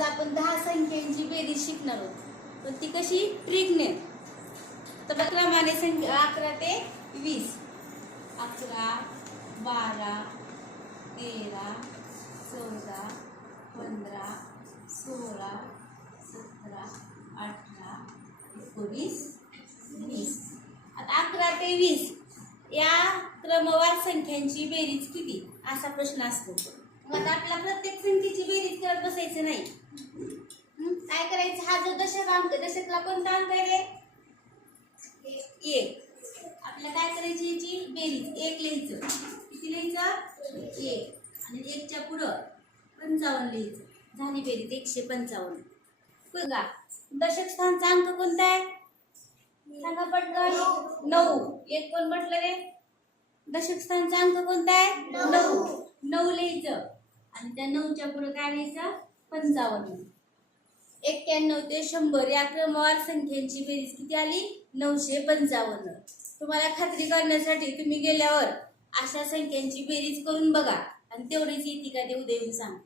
आज आपण दहा संख्यांची बेरीज शिकणार आहोत. पण ती कशी? ट्रिकने तर क्रमाने संख्या अकरा ते वीस. अकरा बारा तेरा चौदा पंधरा सोळा सतरा अठरा एकोणीस वीस. आता अकरा ते वीस या क्रमवार संख्यांची बेरीज किती? असा प्रश्न असतो. मग आपला प्रत्येक संख्या बेरीज करत बसायचं नाही. काय करायचं? हा जो दशक अंक दशकला कोणता अंक आहे एक. आपल्याला काय करायची याची? बेरीज. एक लिहायचं. किती लिहायचं? एक. आणि एकच्या पुढं पंचावन्न लिहायचं. झाली बेरीज. एकशे पंचावन्न. बघा. दशक स्थानचा अंक कोणता आहे? सांगा पटकन. नऊ. एक कोण म्हटलं रे? दशक स्थानचा अंक कोणता आहे? नऊ. नऊ लिहायचं. आणि त्या नऊच्या पुढे काय लिहायचं पंचावन्न. एक्क्याण्णव ते शंभर या क्रमवार संख्यांची बेरीज किती आली? नऊशे पंचावन्न. तुम्हाला खात्री करण्यासाठी तुम्ही गेल्यावर अशा संख्यांची बेरीज करून बघा. आणि तेवढीच येते का ते उद्या येऊन सांग.